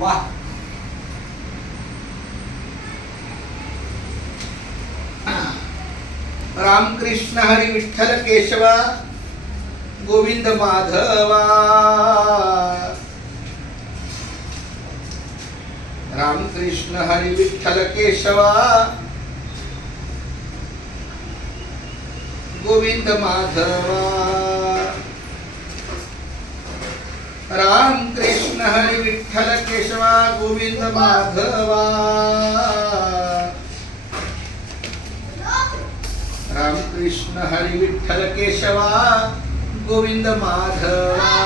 वाह. रामकृष्ण हरी विठ्ठल केशवा गोविंद माधवा. रामकृष्ण हरी विठ्ठल केशवा गोविंद माधवा. रामकृष्ण हरी विठ्ठल केशवा गोविंद माधवा. रामकृष्ण हरी विठ्ठल केशवा गोविंद माधवा.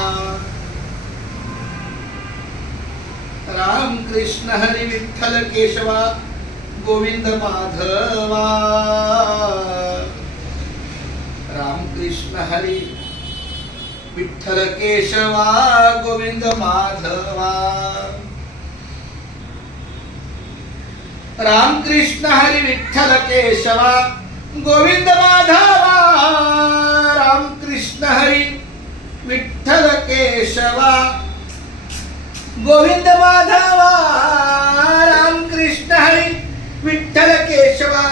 रामकृष्ण हरी विठ्ठल केशवा गोविंद माधवा. रामकृष्ण हरी विठ्ठल केशवा गोविंद माधवा. रामकृष्ण हरी विठ्ठल केशवा गोविंद माधवा. रामकृष्ण हरी विठ्ठल केशवा गोविंद माधवा. रामकृष्ण हरी विठ्ठल केशवा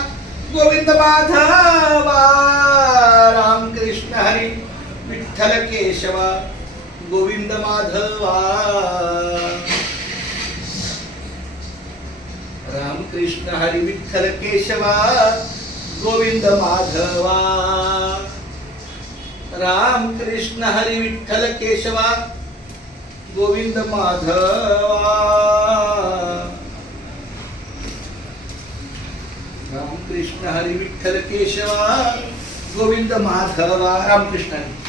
गोविंद माधवा. रामकृष्ण हरी विठ्ठल केशवा गोविंद माधवा. रामकृष्ण हरी विठ्ठल केशवा गोविंद माधवा. रामकृष्ण हरी विठ्ठल केशवा गोविंद माधवा. रामकृष्ण हरी विठ्ठल केशवा गोविंद माधवा. रामकृष्ण हरी.